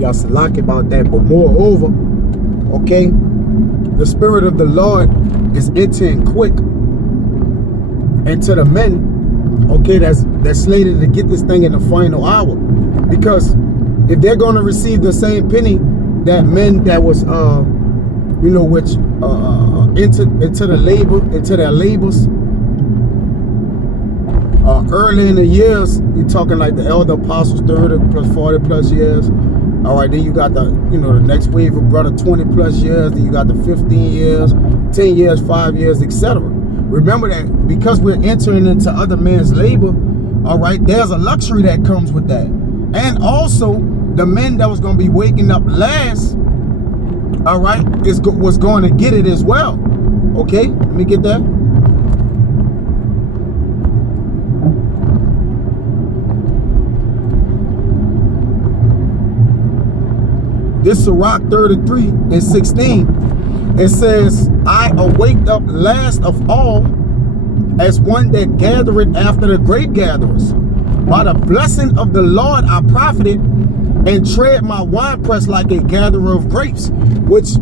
Y'all slack about that. But moreover, okay, the Spirit of the Lord is entering quick into the men, okay, that's slated to get this thing in the final hour. Because if they're going to receive the same penny that men that was, you know, which into their labors early in the years, you're talking like the elder apostles, 30 plus 40 plus years. All right, then you got the, you know, the next wave of brother, 20 plus years. Then you got the 15 years, 10 years, 5 years, etc. Remember that because we're entering into other men's labor, all right, there's a luxury that comes with that. And also, the men that was going to be waking up last, all right, was going to get it as well. Okay, let me get that. This Sirach 33 and 16, it says, I awaked up last of all as one that gathereth after the great gatherers. By the blessing of the Lord I profited, and tread my winepress like a gatherer of grapes. Which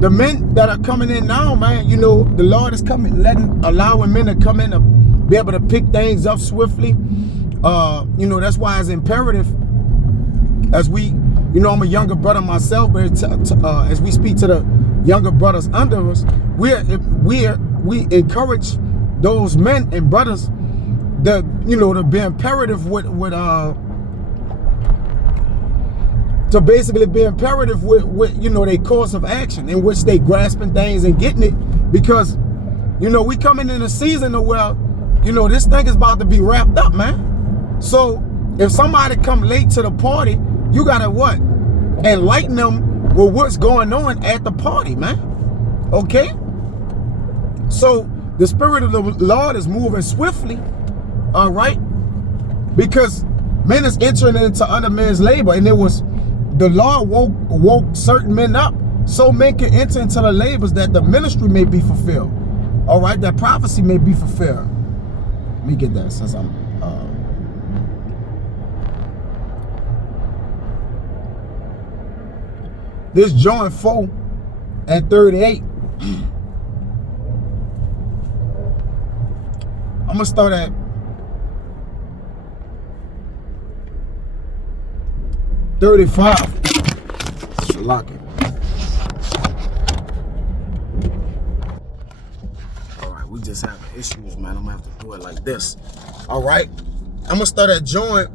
the men that are coming in now, man, you know, the Lord is coming, allowing men to come in to be able to pick things up swiftly. You know, that's why it's imperative as we, you know, I'm a younger brother myself, but as we speak to the younger brothers under us, we encourage those men and brothers that, you know, to be imperative with to basically be imperative with you know, their course of action in which they grasping things and getting it, because, you know, we coming in a season of where, you know, this thing is about to be wrapped up, man. So if somebody come late to the party, you gotta what? Enlighten them with what's going on at the party, man. Okay? So the Spirit of the Lord is moving swiftly, all right? Because men is entering into other men's labor, and it was the Lord woke certain men up so men can enter into the labors that the ministry may be fulfilled. All right, that prophecy may be fulfilled. Let me get that since I'm this John 4 and 38. I'm gonna start at 35. Lock it. All right, we just having issues, man. I'm gonna have to do it like this. All right, I'm gonna start at John.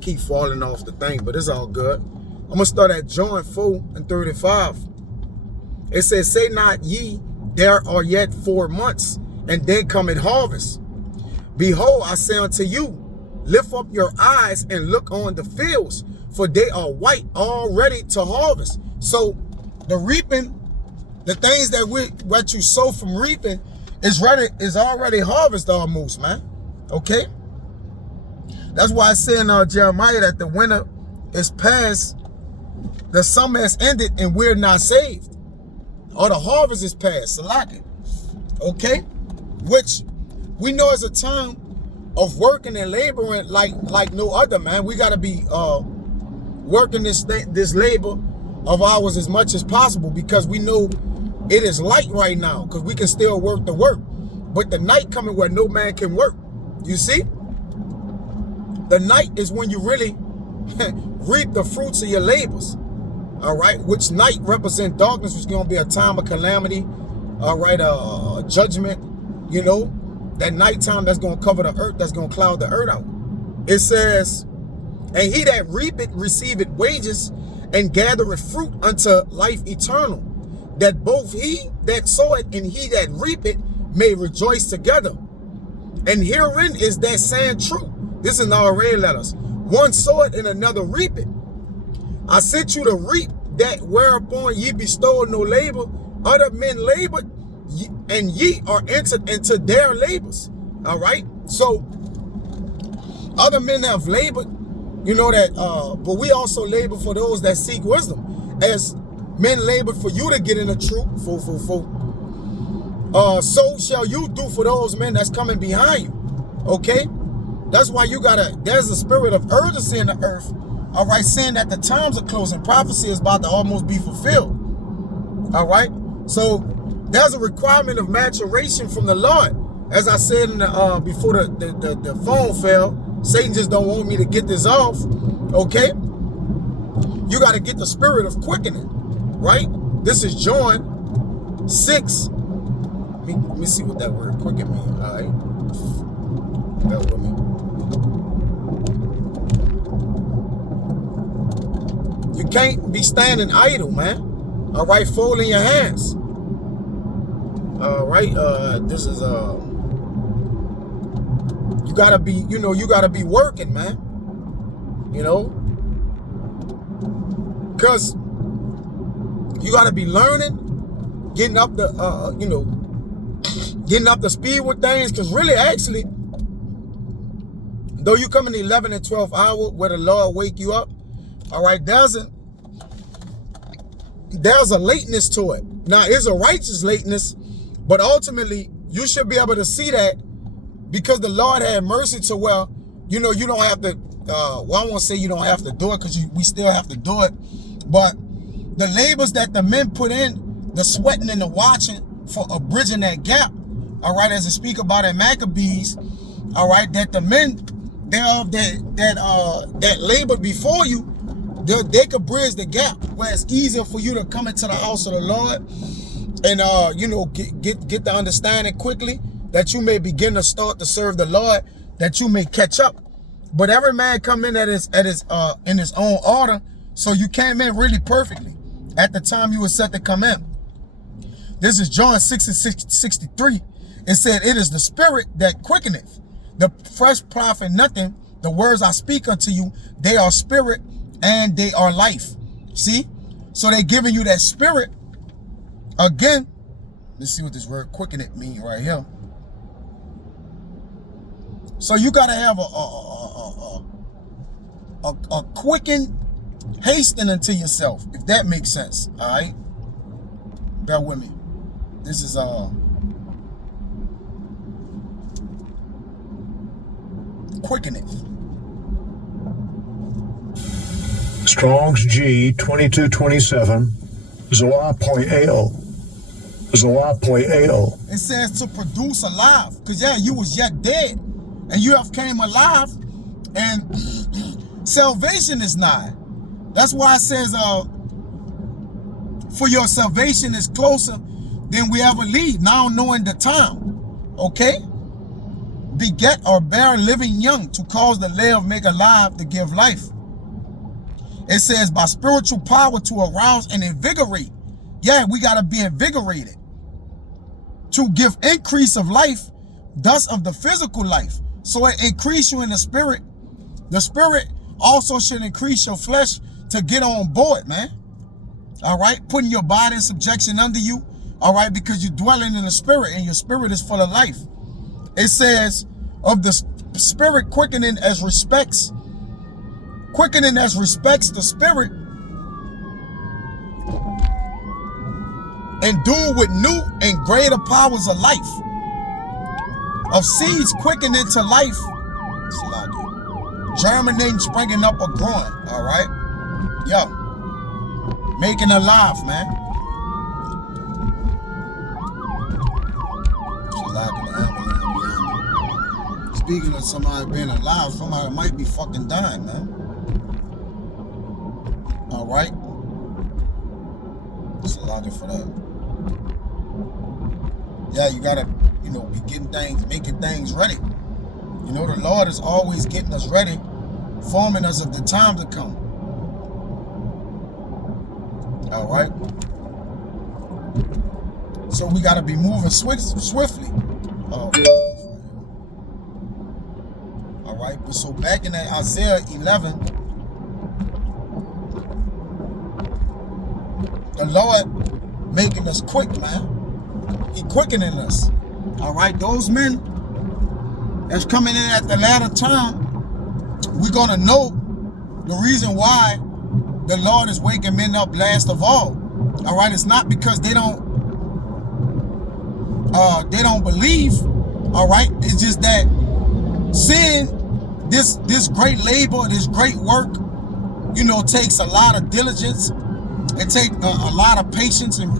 Keep falling off the thing, but it's all good. I'm gonna start at John 4 and 35. It says, say not ye, there are yet 4 months, and then cometh harvest. Behold, I say unto you, lift up your eyes and look on the fields, for they are white, all ready to harvest. So the reaping, the things that what you sow from reaping is already harvest almost, man. Okay? That's why I say in Jeremiah that the winter is past, the summer has ended, and we're not saved. Or the harvest is past, Salaki. Okay? Which we know is a time of working and laboring like no other, man. We gotta be working this labor of ours as much as possible, because we know it is light right now, because we can still work the work. But the night coming where no man can work. You see? The night is when you really reap the fruits of your labors. All right, which night represent darkness, which is going to be a time of calamity. All right, judgment. You know, that nighttime that's going to cover the earth, that's going to cloud the earth out. It says, and he that reapeth receiveth wages, and gathereth fruit unto life eternal, that both he that soweth and he that reapeth may rejoice together. And herein is that saying true. This is in our red letters. One soweth and another reapeth. I sent you to reap that whereupon ye bestowed no labor. Other men labored, and ye are entered into their labors. All right? So, other men have labored, you know that, but we also labor for those that seek wisdom. As men labored for you to get in the truth, so shall you do for those men that's coming behind you. Okay? That's why you gotta, there's a spirit of urgency in the earth All right, saying that the times are closing. Prophecy is about to almost be fulfilled. All right, so there's a requirement of maturation from the Lord. As I said in the, before the phone fell, Satan just don't want me to get this off. Okay, you got to get the spirit of quickening, right? This is John 6. Let me see what that word quicken means. All right, bear with me. You can't be standing idle, man. All right, folding your hands. All right, this is you gotta be, you gotta be working, man. Because you gotta be learning, getting up the, getting up to speed with things. Because really, actually, though you come in the 11th and 12th hour where the Lord wake you up, all right, there's a lateness to it. Now, it's a righteous lateness, but ultimately, you should be able to see that because the Lord had mercy to where, you don't have to, well, I won't say you don't have to do it because we still have to do it, but the labors that the men put in, the sweating and the watching for bridging that gap, all right, as I speak about in Maccabees, all right, that the men thereof that labored before you, they could bridge the gap where it's easier for you to come into the house of the Lord and get the understanding quickly that you may begin to start to serve the Lord, that you may catch up. But every man come in in his own order, so you came in really perfectly at the time you were set to come in. This is John 6 and 63. It said, "It is the spirit that quickeneth. The flesh profit nothing. The words I speak unto you, they are spirit and they are life." See? So they're giving you that spirit. Again, let's see what this word quickeneth mean right here. So you got to have a quicken hastening to yourself, if that makes sense. All right? Bear with me. This is quickeneth. Strong's G 2227 Zoa.ao. Zoa.ao. It says to produce alive, because you was yet dead, and you have came alive, and salvation is nigh. That's why it says, for your salvation is closer than we ever leave, now knowing the time. Okay? Beget or bear living young, to cause the live make alive, to give life. It says by spiritual power to arouse and invigorate. Yeah, we got to be invigorated. To give increase of life, thus of the physical life. So it increase you in the spirit. The spirit also should increase your flesh to get on board, man. All right? Putting your body in subjection under you. All right? Because you're dwelling in the spirit and your spirit is full of life. It says of the spirit quickening as respects the spirit, endued with new and greater powers of life, of seeds quickening to life, germinating, springing up, or growing. All right, making alive, man. Speaking of somebody being alive, somebody might be fucking dying, man. All right, there's a logic for that. Yeah, you gotta, be getting things, making things ready. The Lord is always getting us ready, forming us of the time to come. All right. So we gotta be moving swiftly. All right. But so back in that Isaiah 11. The Lord making us quick, man. He quickening us. All right, those men that's coming in at the latter time, we're going to know the reason why the Lord is waking men up last of all. All right, it's not because they don't believe. All right, it's just that seeing this great labor, this great work, you know, takes a lot of diligence. It takes a lot of patience and,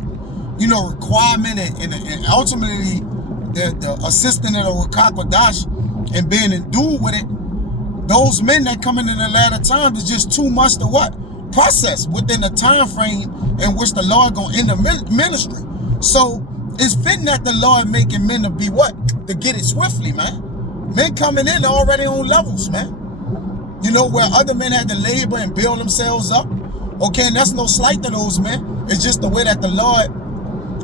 you know, requirement and ultimately the assistant of the Wakakwadash and being endued with it. Those men that come in the latter times is just too much to what? Process within the time frame in which the Lord gonna end the ministry. So it's fitting that the Lord making men to be what? To get it swiftly, man. Men coming in already on levels, man. You know, where other men had to labor and build themselves up. Okay, and that's no slight to those men. It's just the way that the Lord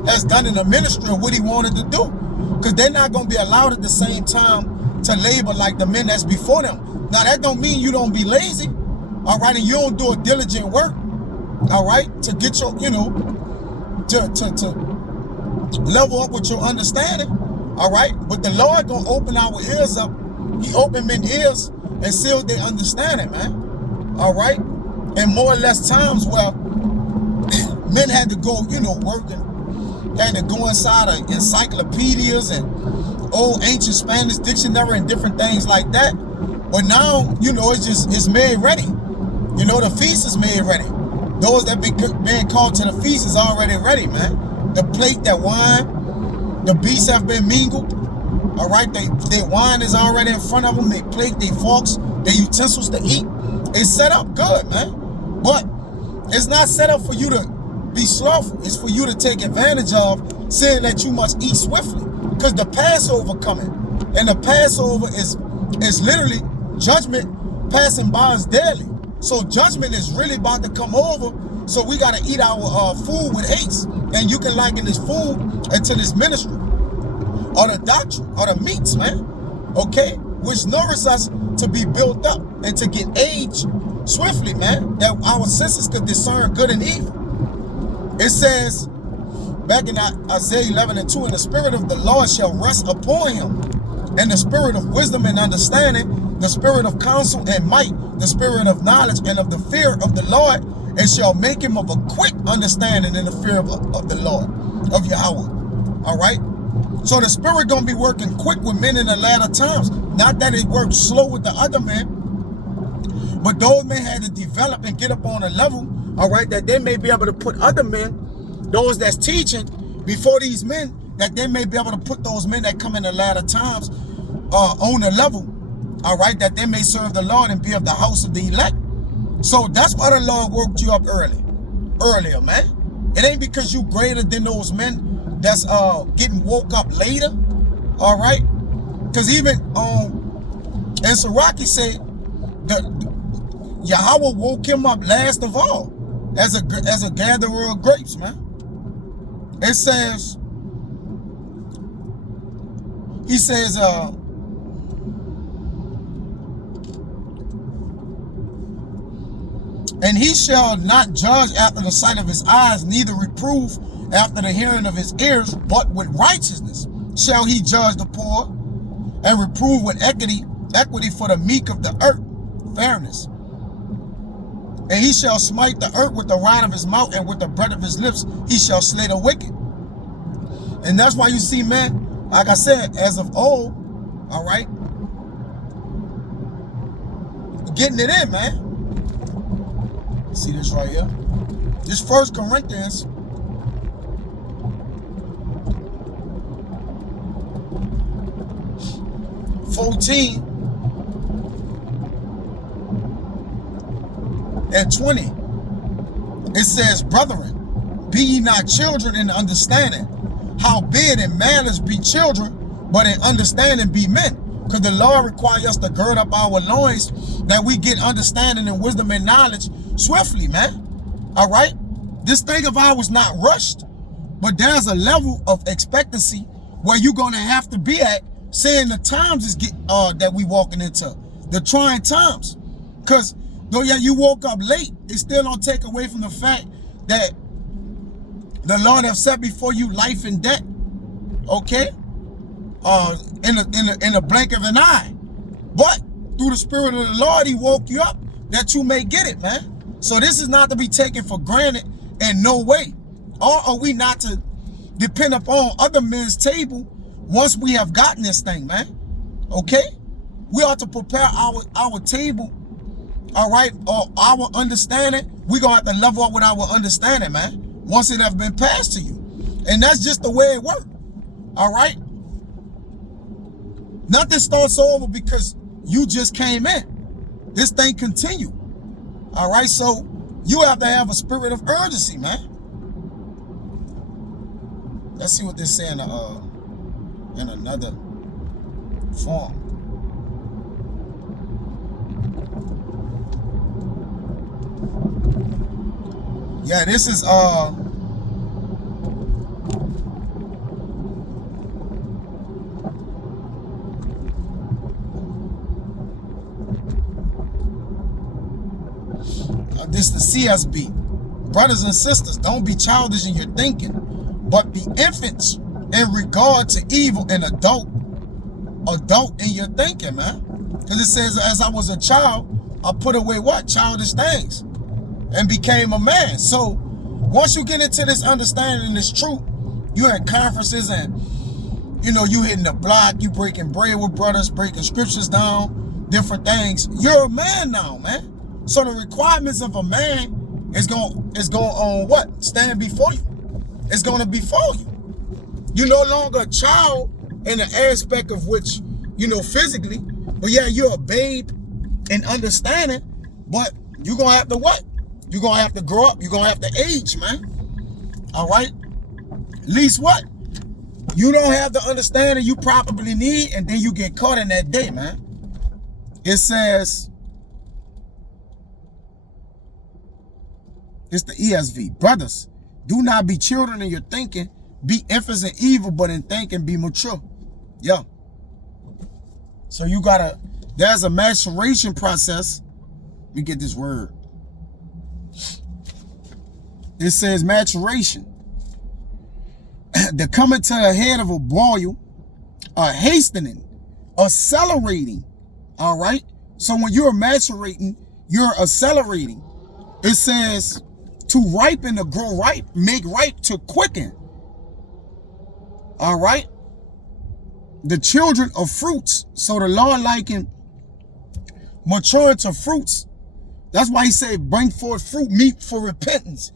has done in the ministry and what he wanted to do. Because they're not going to be allowed at the same time to labor like the men that's before them. Now, that don't mean you don't be lazy, all right, and you don't do a diligent work, all right, to get your, you know, to level up with your understanding, all right? But the Lord going to open our ears up. He opened men's ears and sealed their understanding, man, all right? And more or less times where men had to go, you know, working, had to go inside of encyclopedias and old ancient Spanish dictionary and different things like that. But now, you know, it's made ready. You know, the feast is made ready. Those that being called to the feast is already ready, man. The plate, that wine, the beasts have been mingled. All right, their wine is already in front of them. They plate, their forks, their utensils to eat. It's set up good, man. But it's not set up for you to be slothful. It's for you to take advantage of, saying that you must eat swiftly. Because the Passover coming. And the Passover is literally judgment passing by us daily. So judgment is really about to come over. So we got to eat our food with haste. And you can liken this food into this ministry. Or the doctrine, or the meats, man. Okay? Which nourish us to be built up and to get aged swiftly, man. That our senses could discern good and evil. It says, back in Isaiah 11:2, and the Spirit of the Lord shall rest upon him, and the Spirit of wisdom and understanding, the Spirit of counsel and might, the Spirit of knowledge and of the fear of the Lord, and shall make him of a quick understanding in the fear of the Lord, of Yahweh. All right? So the Spirit going to be working quick with men in the latter times. Not that it works slow with the other men, but those men had to develop and get up on a level, all right, that they may be able to put other men, those that's teaching before these men, that they may be able to put those men that come in the latter times on a level, all right, that they may serve the Lord and be of the house of the elect. So that's why the Lord woke you up earlier, man. It ain't because you greater than those men that's getting woke up later, all right? Because even and Siraki said that Yahweh woke him up last of all as a gatherer of grapes, man. It says, he says, and he shall not judge after the sight of his eyes, neither reprove after the hearing of his ears, but with righteousness shall he judge the poor, and reprove with equity for the meek of the earth, fairness. And he shall smite the earth with the rod of his mouth, and with the breath of his lips he shall slay the wicked. And that's why you see, man, like I said, as of old, all right, getting it in, man. See this right here? This 1 Corinthians 14:20. It says, brethren, be ye not children in understanding, howbeit in manners be children, but in understanding be men. Because the Lord requires us to gird up our loins, that we get understanding and wisdom and knowledge swiftly, man. All right? This thing of ours not rushed, but there's a level of expectancy where you're going to have to be at, saying the times is that we walking into, the trying times. Because though you woke up late, it still don't take away from the fact that the Lord have set before you life and death, okay? In a blink of an eye. But through the Spirit of the Lord, he woke you up that you may get it, man. So this is not to be taken for granted in no way. Or are we not to depend upon other men's table once we have gotten this thing, man? Okay? We ought to prepare our table all right, or our understanding, we're going to have to level up with our understanding, man, once it has been passed to you. And that's just the way it works, all right? Nothing starts over because you just came in. This thing continue, all right? So you have to have a spirit of urgency, man. Let's see what they say in another form. Yeah, this is this the CSB. Brothers and sisters, don't be childish in your thinking, but be infants in regard to evil, and adult in your thinking, man. Because it says, as I was a child, I put away what? Childish things, and became a man. So once you get into this understanding and this truth, you're in conferences and, you know, you hitting the block, you breaking bread with brothers, breaking scriptures down, different things. You're a man now, man. So the requirements of a man is going on what? Stand before you. It's going to be for you. You're no longer a child in the aspect of which, you know, physically, but yeah, you're a babe in understanding, but you're going to have to what? You're going to have to grow up. You're going to have to age, man. All right? At least what? You don't have the understanding you probably need, and then you get caught in that day, man. It says, it's the ESV. Brothers, do not be children in your thinking. Be infants in evil, but in thinking be mature. Yeah. So you gotta, there's a maturation process. Let me get this word. It says maturation. The coming to the head of a boil, hastening, accelerating. All right. So when you're maturating, you're accelerating. It says to ripen, to grow ripe, make ripe, to quicken. All right. The children of fruits. So the Lord likened maturing to fruits. That's why he said bring forth fruit, meat for repentance.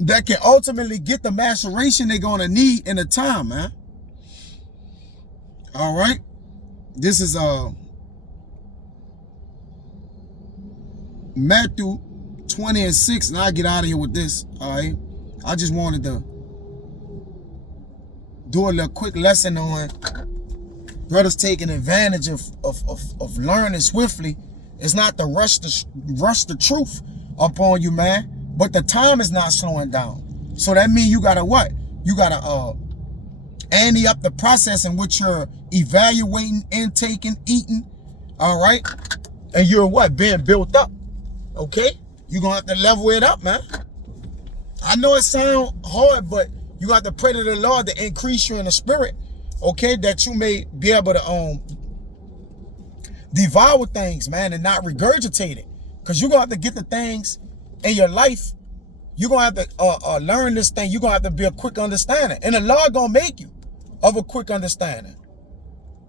That can ultimately get the maturation they're going to need in a time, man. All right. This is Matthew 20:6, and I'll get out of here with this. All right. I just wanted to do a little quick lesson on brothers taking advantage of learning swiftly. It's not to rush the truth upon you, man. But the time is not slowing down. So that means you gotta what? You gotta ante up the process in which you're evaluating, intaking, eating. All right. And you're what? Being built up. Okay? You're gonna have to level it up, man. I know it sounds hard, but you got to pray to the Lord to increase you in the spirit, okay, that you may be able to devour things, man, and not regurgitate it. Because you're going to have to get the things in your life. You're going to have to learn this thing. You're going to have to be a quick understanding. And the Lord going to make you of a quick understanding.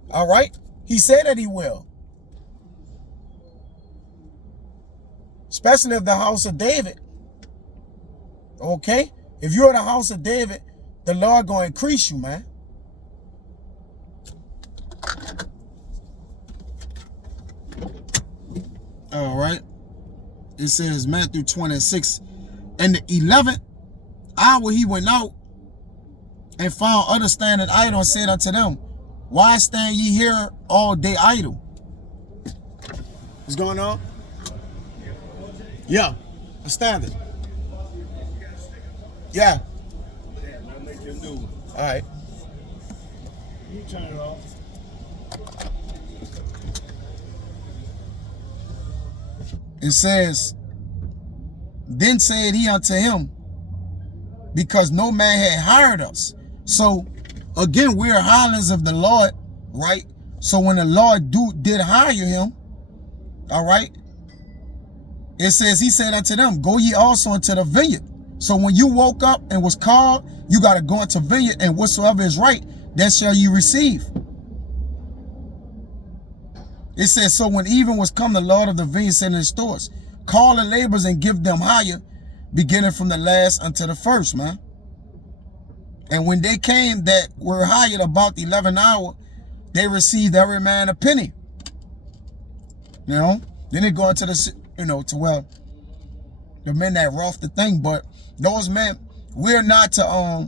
All right? He said that he will. Especially if the house of David. Okay? If you're in the house of David, the Lord going to increase you, man. All right. It says Matthew 26. And the 11th hour he went out and found other standing idle and said unto them, why stand ye here all day idle? What's going on? Yeah, I'm standing. Yeah. All right. You turn it off. It says, then said he unto him, because no man had hired us. So again, we're hirelings of the Lord, right? So when the Lord did hire him, all right, it says he said unto them, go ye also into the vineyard. So when you woke up and was called, you got to go into vineyard, and whatsoever is right, that shall you receive. It says, so when even was come, the Lord of the vineyard said in his stores, call the laborers and give them hire, beginning from the last unto the first, man. And when they came that were hired about the 11th hour, they received every man a penny. You know, then they go into the, you know, to well, the men that rough the thing, but those men, we're not to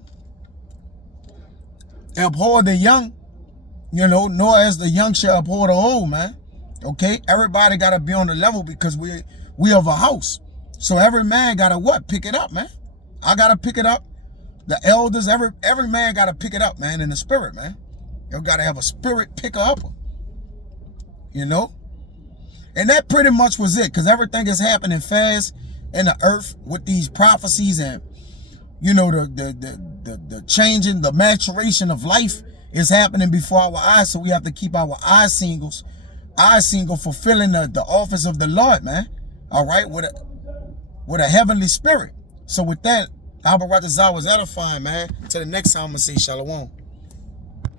abhor the young, you know, nor as the young shall abhor the old, man. Okay, everybody got to be on the level because we of a house. So every man got to what? Pick it up, man. I got to pick it up. The elders, every man got to pick it up, man, in the spirit, man. You got to have a spirit picker upper, you know. And that pretty much was it, because everything is happening fast in the earth with these prophecies, and you know, the changing, the maturation of life is happening before our eyes. So we have to keep our eyes single, fulfilling the office of the Lord, man. All right, with a heavenly spirit. So with that, Abba Ratazah was edifying, man. Till the next time, I'm gonna say shalom.